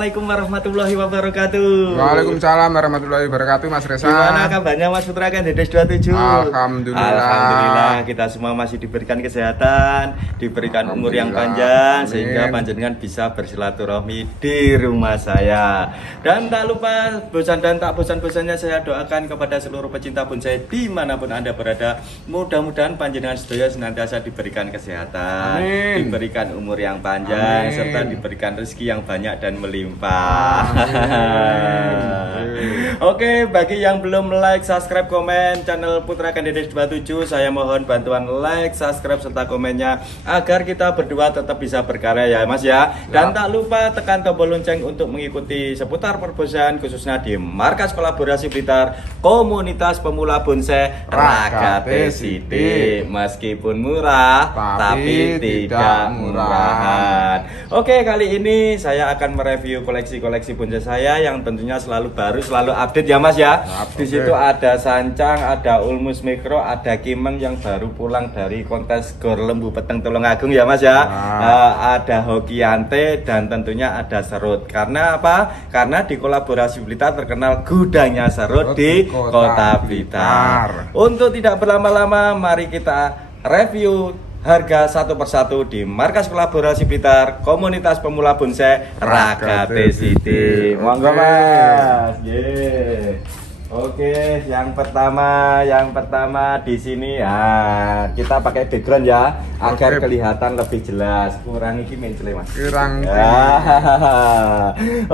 Assalamualaikum warahmatullahi wabarakatuh. Waalaikumsalam warahmatullahi wabarakatuh, Mas Reza. Gimana kabarnya Mas Putra kan Dedes 27? Alhamdulillah. Kita semua masih diberikan kesehatan, diberikan umur yang panjang. Amin. Sehingga panjenengan bisa bersilaturahmi di rumah saya. Dan tak lupa bosan dan tak bosan-bosannya saya doakan kepada seluruh pecinta bonsai dimanapun Anda berada. Mudah-mudahan panjenengan sedaya senantiasa diberikan kesehatan, Amin. diberikan umur yang panjang, Amin. serta diberikan rezeki yang banyak dan melimpah. Oke, bagi yang belum like, subscribe, komen channel Putra Kandides 27, saya mohon bantuan like, subscribe, serta komennya agar kita berdua tetap bisa berkarya ya Mas ya. Dan tak lupa tekan tombol lonceng untuk mengikuti seputar perbonsaian khususnya di Markas Kolaborasi Blitar, Komunitas Pemula Bonsai Ragate Siti. Meskipun murah, tapi tidak murahan. Oke, kali ini saya akan mereview koleksi-koleksi bonsai saya yang tentunya selalu baru, selalu update ya Mas ya. Di situ ada sancang, ada ulmus mikro, ada kimeng yang baru pulang dari kontes Gor Lembu Peteng Tulungagung ya Mas ya. Ada hokiante dan tentunya ada serut. Karena apa? Karena di Kolaborasi Blitar terkenal gudangnya serut di Kota Blitar. Untuk tidak berlama-lama, mari kita review harga satu persatu di Markas Kolaborasi Blitar, Komunitas Pemula Bonsai Ragate Siti. Monggo Mas. Oke, yang pertama di sini ya, kita pakai background ya agar kelihatan lebih jelas. Kurang iki mencele Mas. Kurang.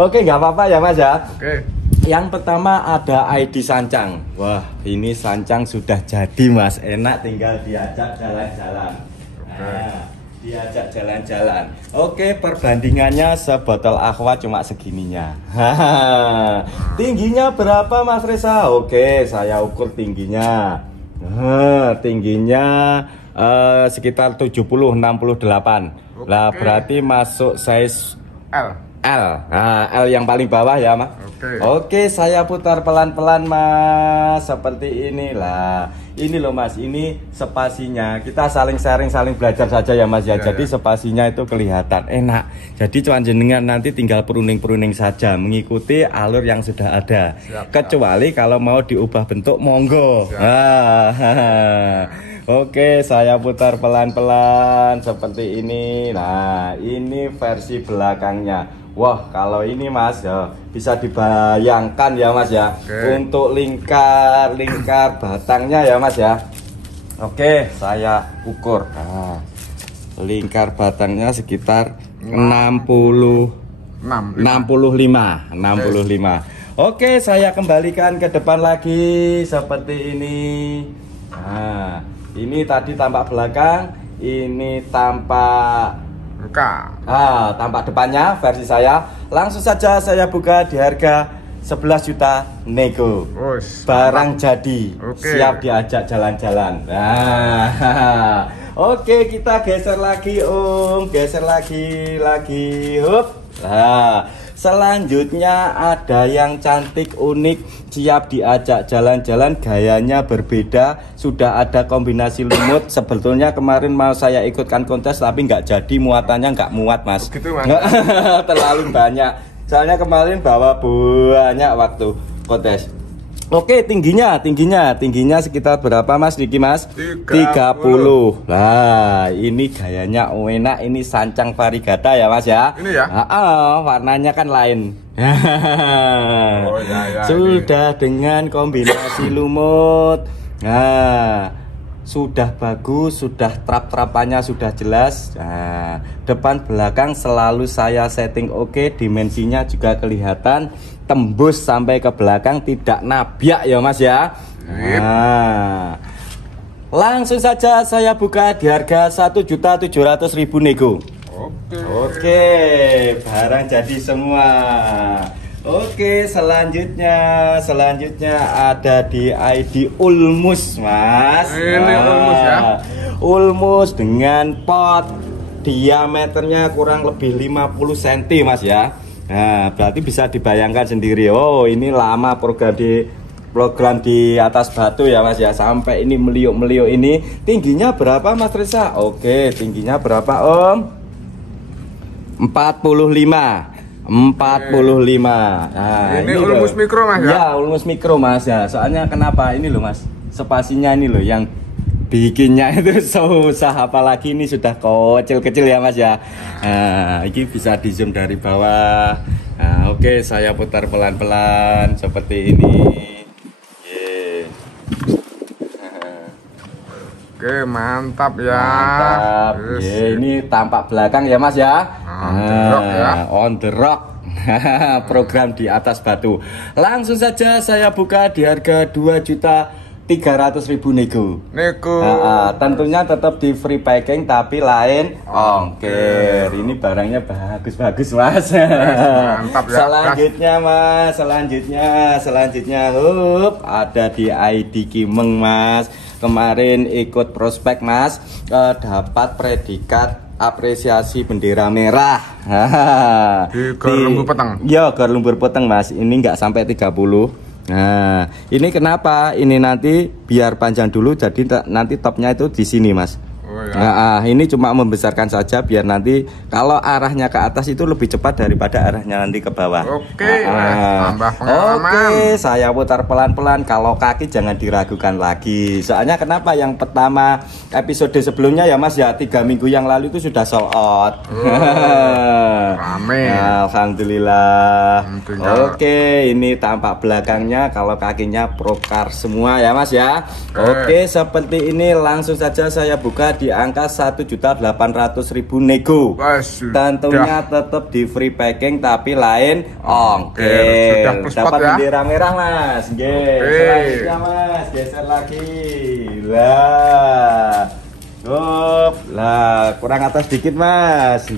Oke, nggak apa-apa ya Mas ya. Oke. Yang pertama ada ID sancang. Wah, ini sancang sudah jadi Mas, enak tinggal diajak jalan-jalan. Nah, diajak jalan-jalan. Oke, perbandingannya sebotol aqua cuma segininya. Tingginya berapa Mas Reza? Oke, saya ukur tingginya. Tingginya sekitar 70-68. Lah berarti masuk size L. Nah, L yang paling bawah ya Mas. Oke, saya putar pelan-pelan Mas. Seperti inilah. Ini loh Mas, ini spasinya. Kita saling sharing, saling belajar saja ya Mas ya. Jadi spasinya itu kelihatan enak. Jadi cuman jenengan nanti tinggal pruning-pruning saja, mengikuti alur yang sudah ada. Kecuali kalau mau diubah bentuk monggo. Oke, saya putar pelan-pelan seperti ini. Nah, ini versi belakangnya. Wah, kalau ini Mas ya, bisa dibayangkan ya Mas ya. Untuk lingkar batangnya ya Mas ya. Oke, saya ukur. Nah, lingkar batangnya sekitar 65. Oke, saya kembalikan ke depan lagi seperti ini. Nah, ini tadi tampak belakang, ini tampak tampak depannya versi saya. Langsung saja saya buka di harga 11 juta nego. Barang jadi, siap diajak jalan-jalan. Nah, oke, kita geser lagi Om, geser lagi. Hup. Nah, selanjutnya ada yang cantik, unik, siap diajak jalan-jalan, gayanya berbeda, sudah ada kombinasi lumut. Sebetulnya kemarin mau saya ikutkan kontes tapi nggak jadi, muatannya nggak muat Mas. Gitu, Mas. Terlalu banyak. Soalnya kemarin bawa banyak waktu kontes. Oke, tingginya sekitar berapa Mas Niki Mas? 30. Lah, ini gayanya enak, ini sancang varigata ya Mas ya. Ini ya? Warnanya kan lain. Sudah dengan kombinasi lumut. Nah, sudah bagus, sudah trap-trapannya sudah jelas. Nah, depan belakang selalu saya setting oke, dimensinya juga kelihatan, tembus sampai ke belakang, tidak nabiak ya Mas ya. Nah, langsung saja saya buka di harga 1.700.000 nego. Oke, barang jadi semua. Oke, selanjutnya ada di ID ulmus Mas. Ini ulmus ya. Ulmus dengan pot diameternya kurang lebih 50 cm Mas ya. Nah, berarti bisa dibayangkan sendiri. Oh, ini lama program di atas batu ya Mas ya. Sampai ini meliuk-meliuk ini. Tingginya berapa Mas Reza? Oke, tingginya berapa Om? 45. 45. Nah, ini Ulmus loh. Mikro Mas ya? Ya, Ulmus Mikro Mas ya. Soalnya kenapa ini loh Mas, spasinya ini loh yang bikinnya itu susah, apalagi ini sudah kecil-kecil ya Mas ya. Nah, ini bisa di zoom dari bawah. Nah, oke, saya putar pelan-pelan seperti ini. Oke, mantap ya. Mantap. Ini tampak belakang ya Mas ya. On the rock. Program di atas batu. Langsung saja saya buka di harga 2.300.000 nego. Tentunya tetap di free packing tapi lain ongkir. Ini barangnya bagus-bagus Mas. Mantap ya. Selanjutnya Mas, selanjutnya ada di ID Kimeng Mas. Kemarin ikut prospek Mas, dapat predikat apresiasi bendera merah. Di Gor Lumbur Peteng. Ya, Gor Lumbur Peteng Mas. Ini nggak sampai 30. Nah, ini kenapa? Ini nanti biar panjang dulu, jadi nanti topnya itu di sini Mas. Nah, ini cuma membesarkan saja biar nanti kalau arahnya ke atas itu lebih cepat daripada arahnya nanti ke bawah. Tambah pengalaman. Oke, saya putar pelan-pelan. Kalau kaki jangan diragukan lagi. Soalnya kenapa? Yang pertama episode sebelumnya ya Mas ya, 3 minggu yang lalu itu sudah sold out. Rame. Alhamdulillah. Oke, ini tampak belakangnya. Kalau kakinya Procar semua ya Mas ya. Oke, seperti ini langsung saja saya buka di angka 1.800.000 nego. Tentunya tetap di free packing tapi lain ongkir. Dapat bendera merah Mas. Selanjutnya Mas, geser lagi. Lah, kurang atas dikit Mas.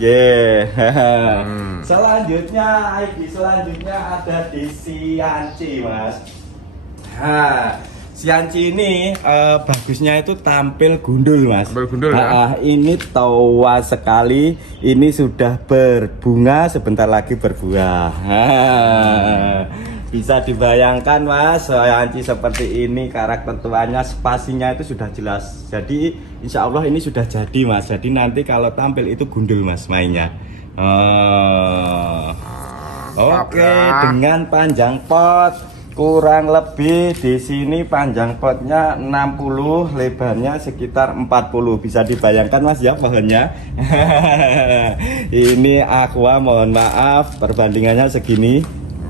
Selanjutnya ada di Sianci Mas. Sianci ini bagusnya itu tampil gundul Mas. Ini tua sekali. Ini sudah berbunga, sebentar lagi berbuah. Bisa dibayangkan Mas, Sianci seperti ini, karakter tuanya, spasinya itu sudah jelas. Jadi insya Allah ini sudah jadi Mas. Jadi nanti kalau tampil itu gundul Mas mainnya. Oke, dengan panjang pot kurang lebih di sini panjang potnya 60, lebarnya sekitar 40. Bisa dibayangkan Mas ya pohonnya. Ini aqua, mohon maaf perbandingannya segini.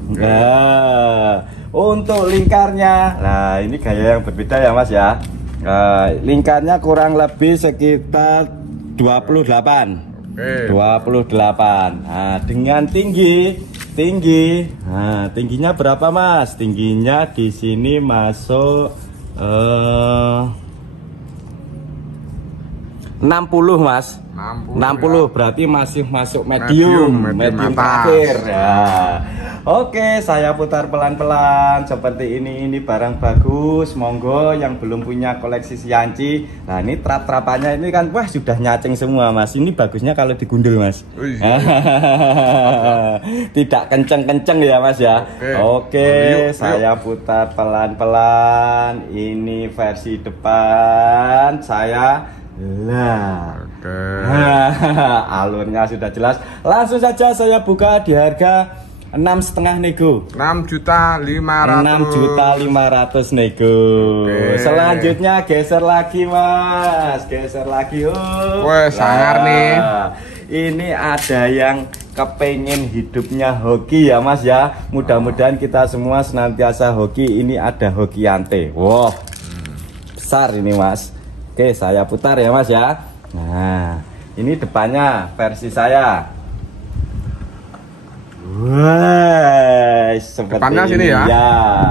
Nah, untuk lingkarnya, nah ini gaya yang berbeda ya Mas ya. Lingkarnya kurang lebih sekitar 28. 28. Nah, dengan tinggi. Nah, tingginya berapa Mas? Tingginya di sini masuk 60 Mas. 60 berarti masih masuk medium terakhir ya. Oke, saya putar pelan-pelan seperti ini barang bagus. Monggo yang belum punya koleksi Sianci. Nah, ini trap-trapannya ini kan wah sudah nyaceng semua Mas. Ini bagusnya kalau digundul Mas. Tidak kenceng-kenceng ya Mas ya. Oke, saya putar pelan-pelan. Ini versi depan saya. Alurnya sudah jelas. Langsung saja saya buka di harga 6,5 nego. 6.500.000 nego. Selanjutnya geser lagi Mas, geser lagi. Sangar nih. Ini ada yang kepengen hidupnya hoki ya Mas ya. Mudah-mudahan kita semua senantiasa hoki. Ini ada Hokiante. Wow, besar ini Mas. Oke, saya putar ya Mas ya. Nah, ini depannya versi saya. Wah, seperti depannya ini sini ya.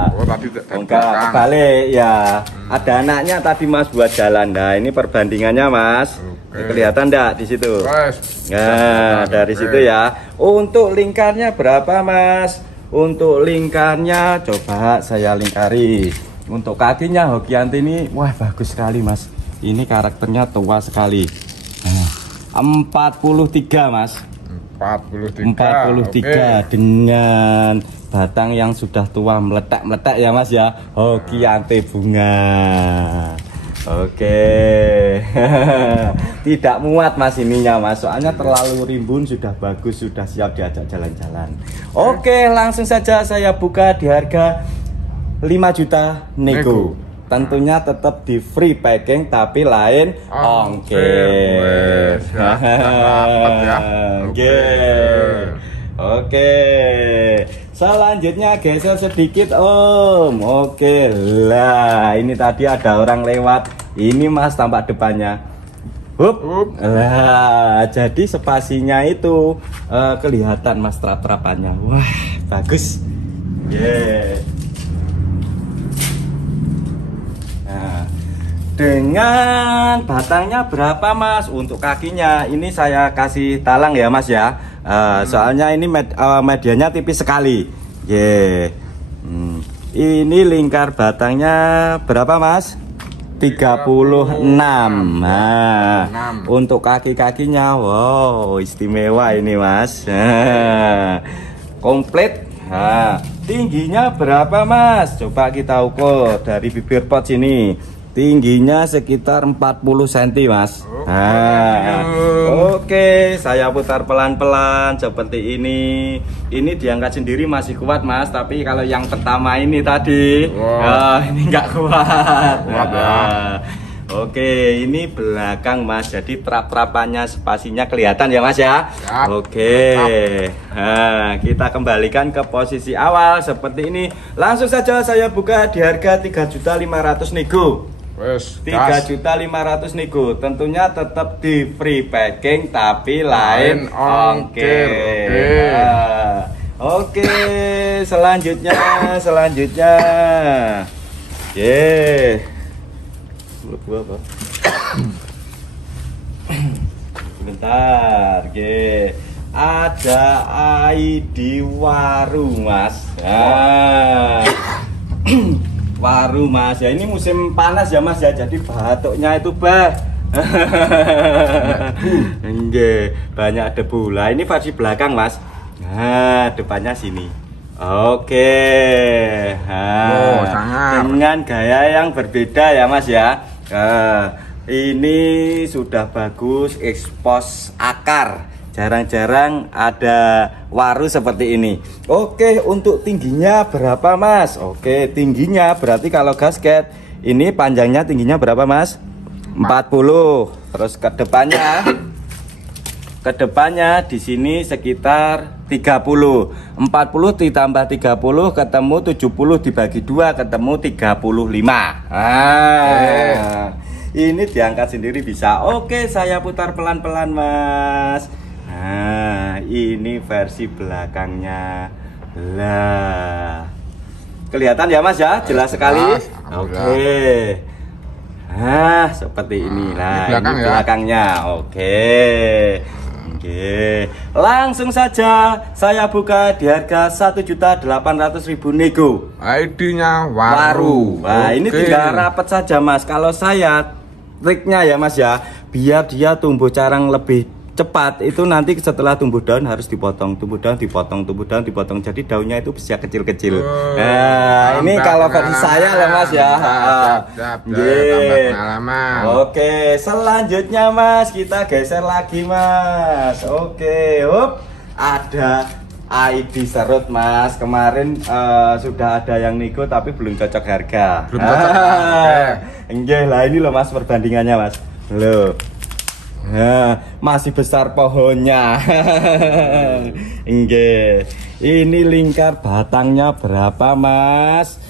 Tadi kebalik ya. Ada anaknya tadi Mas buat jalan. Nah, ini perbandingannya Mas. Kelihatan enggak di situ? Nah, dari situ ya. Untuk lingkarnya berapa Mas? Untuk lingkarnya coba saya lingkari. Untuk kakinya Hokiante ini wah bagus sekali Mas. Ini karakternya tua sekali. 43 Mas. 43 dengan batang yang sudah tua meletak-meletak ya Mas ya. Hokiante bunga. Oke. tidak muat Mas ininya Mas, soalnya terlalu rimbun, sudah bagus, sudah siap diajak jalan-jalan. Oke, langsung saja saya buka di harga 5 juta nego. Tentunya tetap di free packing tapi lain ongkir. Oke. Selanjutnya geser sedikit Om. Oke lah, ini tadi ada orang lewat. Ini Mas tampak depannya. Hup. Lah, jadi spasinya itu kelihatan Mas trap-trapannya. Wah, bagus. Dengan batangnya berapa Mas? Untuk kakinya ini saya kasih talang ya Mas ya. Soalnya ini medianya tipis sekali. Ini lingkar batangnya berapa Mas? 36. Nah, untuk kaki-kakinya wow, istimewa ini Mas. Komplit. Nah, tingginya berapa Mas? Coba kita ukur dari bibir pot sini. Tingginya sekitar 40 cm Mas. Oke, saya putar pelan-pelan seperti ini. Ini diangkat sendiri masih kuat Mas, tapi kalau yang pertama ini tadi ini nggak kuat. Oke, ini belakang Mas, jadi trap-trapannya spasinya kelihatan ya Mas ya. Oke, nah, kita kembalikan ke posisi awal seperti ini. Langsung saja saya buka di harga 3.500.000 nego. 3.500.000 nego, tentunya tetap di free packing tapi lain ongkir. Oke, selanjutnya. Bentar, ada ID Waru Mas. Waru Mas ya, ini musim panas ya Mas ya, jadi batuknya itu banyak debu. Lah ini versi belakang Mas. Nah, depannya sini. Oke. Dengan gaya yang berbeda ya Mas ya. Ini sudah bagus, ekspos akar. Jarang-jarang ada waru seperti ini. Oke, untuk tingginya berapa Mas? Oke, tingginya berarti kalau gasket ini panjangnya tingginya berapa Mas? 40. Terus ke depannya di sini sekitar 30. 40 ditambah 30 ketemu 70 dibagi 2 ketemu 35. Ini diangkat sendiri bisa. Oke, saya putar pelan-pelan Mas. Nah, ini versi belakangnya. Lah, kelihatan ya Mas ya, jelas sekali. Oke. Nah, seperti ini. Nah, ini belakangnya. Oke. Langsung saja saya buka di harga 1.800.000 nego. ID-nya Waru. Nah, ini tinggal rapat saja Mas. Kalau saya triknya ya Mas ya, biar dia tumbuh carang lebih cepat, itu nanti setelah tumbuh daun harus dipotong, tumbuh daun dipotong, jadi daunnya itu bisa kecil-kecil. Nah, ini kalau versi saya lah Mas ya. Oke, selanjutnya Mas, kita geser lagi Mas. Oke, ada ID serut Mas. Kemarin sudah ada yang nego tapi belum cocok harga. Enggak lah, ini loh Mas perbandingannya Mas. Loh. Nah, masih besar pohonnya. Ini lingkar batangnya berapa Mas?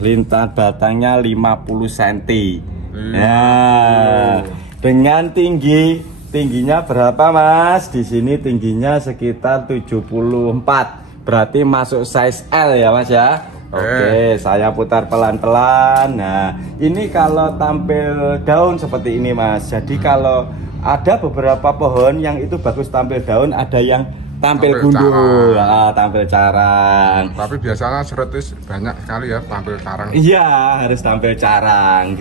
Lingkar batangnya 50 cm. Nah, dengan tingginya berapa Mas? Di sini tingginya sekitar 74. Berarti masuk size L ya Mas ya. Oke, saya putar pelan-pelan. Nah, ini kalau tampil daun seperti ini Mas. Jadi kalau ada beberapa pohon yang itu bagus tampil daun, ada yang tampil gundul, tampil carang. Tapi biasanya seretis banyak sekali ya tampil carang. Iya, harus tampil carang.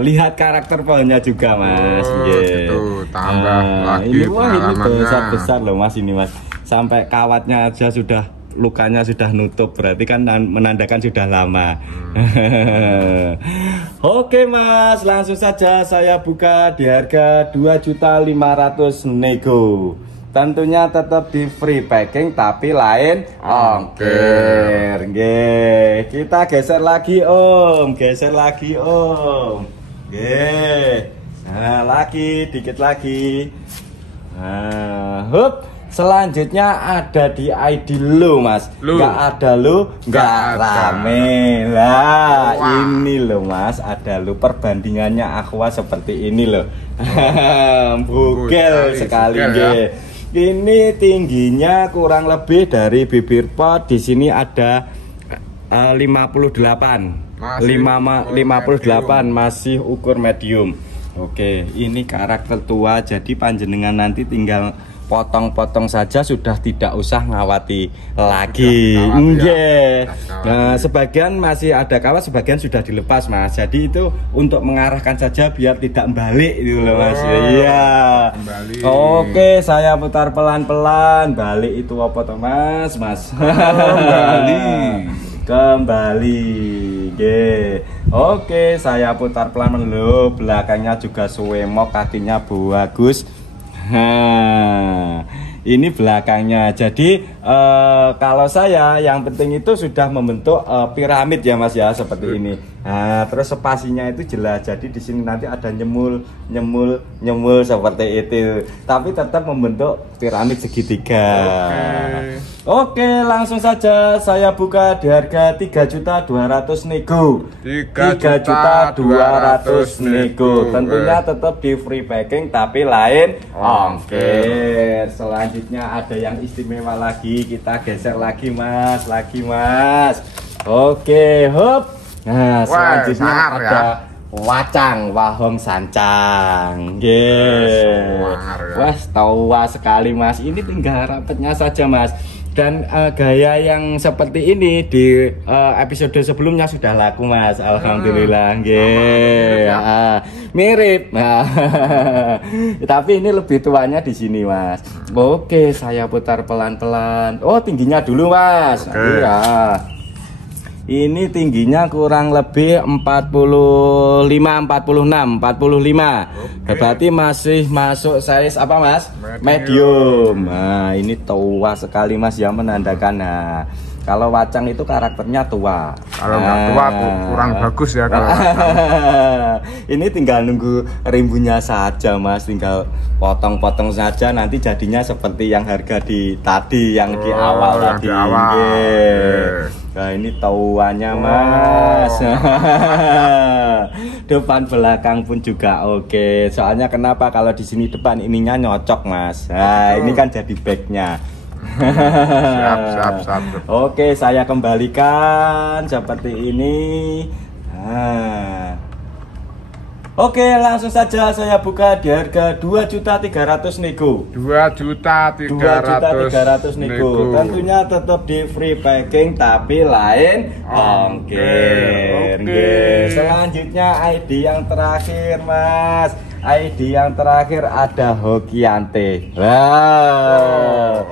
Lihat karakter pohonnya juga Mas. Gitu, tambah lagi ini besar-besar loh Mas ini Mas. Sampai kawatnya aja sudah lukanya sudah nutup, berarti kan menandakan sudah lama. Oke Mas, langsung saja saya buka di harga 2.500.000 nego. Tentunya tetap di free packing tapi lain ongkir. Nggih, kita geser lagi Om, geser lagi Om. Nggih. Nah, lagi dikit lagi. Nah, hup. Selanjutnya ada di ID lu Mas. Nggak ada lu, nggak rame lah. Ini loh Mas, ada lu, perbandingannya Aqua seperti ini loh. Bugel sekali ya. Ini tingginya kurang lebih dari bibir pot. Di sini ada 58 masih ukur medium. Oke, ini karakter tua, jadi panjenengan nanti tinggal potong-potong saja, sudah tidak usah ngawati lagi. Nggih. Nah, sebagian masih ada kawat, sebagian sudah dilepas Mas. Jadi itu untuk mengarahkan saja biar tidak balik itu loh Mas. Iya. Oke, saya putar pelan-pelan. Balik itu apa toh Mas? Mas. Kembali. Nggih. Oke, saya putar pelan dulu. Belakangnya juga suwemok, kakinya bagus. Nah, ini belakangnya. Jadi kalau saya yang penting itu sudah membentuk piramid ya Mas ya, seperti ini. Nah, terus spasinya itu jelas. Jadi di sini nanti ada nyemul seperti itu. Tapi tetap membentuk piramid segitiga. Oke, langsung saja saya buka di harga 3.200.000 nego. 3.200.000 nego. Tentunya tetap di free packing tapi lain ongkir. Selanjutnya ada yang istimewa lagi, kita geser lagi Mas, Oke, hop. Nah, selanjutnya ada wacang wahong sancang. Wah, tua sekali Mas. Ini tinggal rapetnya saja Mas. Dan gaya yang seperti ini di episode sebelumnya sudah laku Mas. Alhamdulillah. Mirip. Tapi ini lebih tuanya di sini Mas. Oke, saya putar pelan-pelan. Oh, tingginya dulu Mas. Iya. Ini tingginya kurang lebih 45. Berarti masih masuk size apa Mas? Medium. Nah, ini tua sekali Mas ya, menandakan. Nah, kalau wacang itu karakternya tua. Kalau nggak tua kurang bagus ya kalau ini tinggal nunggu rimbunya saja Mas, tinggal potong-potong saja, nanti jadinya seperti yang harga di tadi, yang di awal tadi. Nah, ini tauannya Mas. Depan belakang pun juga oke. Soalnya kenapa, kalau di sini depan ininya nyocok Mas. Nah, ini kan jadi backnya. Siap. Oke, saya kembalikan seperti ini. Nah. Oke, langsung saja saya buka di harga 2.300.000 nego. 2.300.000 nego. Tentunya tetap di free packing tapi lain ongkir. Selanjutnya ID yang terakhir Mas. ID yang terakhir ada Hokiante.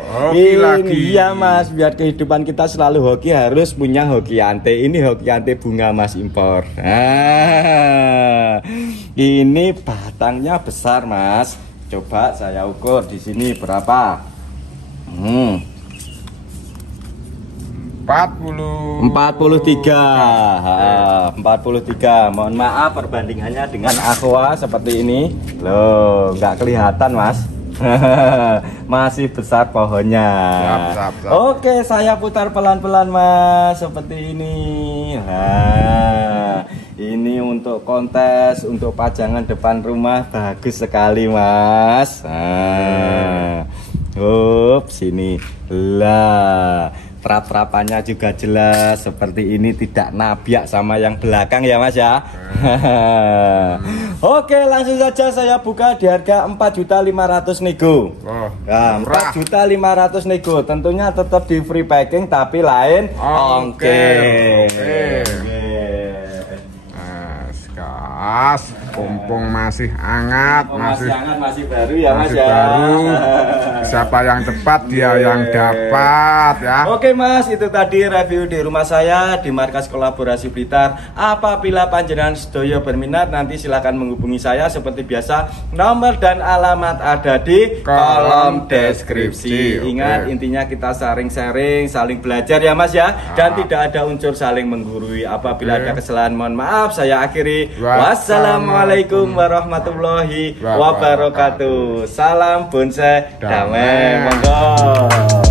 Hoki lagi. Iya Mas, biar kehidupan kita selalu hoki harus punya Hokiante. Ini Hokiante bunga Mas, impor. Ini batangnya besar Mas. Coba saya ukur di sini berapa? 43. Mohon maaf perbandingannya dengan Aqua seperti ini. Loh, nggak kelihatan Mas. Masih besar pohonnya. Siap. Oke, saya putar pelan-pelan Mas, seperti ini. Nah, ini untuk kontes, untuk pajangan depan rumah bagus sekali Mas. Nah, sini lah. Trap-trapannya juga jelas seperti ini, tidak nabiak sama yang belakang ya Mas ya. Oke, langsung saja saya buka di harga 4.500.000 nego. Nah, 4.500.000 nego. Tentunya tetap di free packing tapi lain ongkir. pas, mumpung masih hangat, masih hangat, masih baru ya Mas masih ya. baru. Siapa yang cepat dia yang dapat ya. Oke Mas, itu tadi review di rumah saya di Markas Kolaborasi Blitar. Apabila panjenengan sedoyo berminat, nanti silakan menghubungi saya seperti biasa. Nomor dan alamat ada di kolom deskripsi. Ingat, intinya kita sharing-sharing, saling belajar ya Mas ya. Dan tidak ada unsur saling menggurui. Apabila ada kesalahan, mohon maaf. Saya akhiri. Wassalamualaikum warahmatullahi wabarakatuh. Salam bonsai damai. Monggo.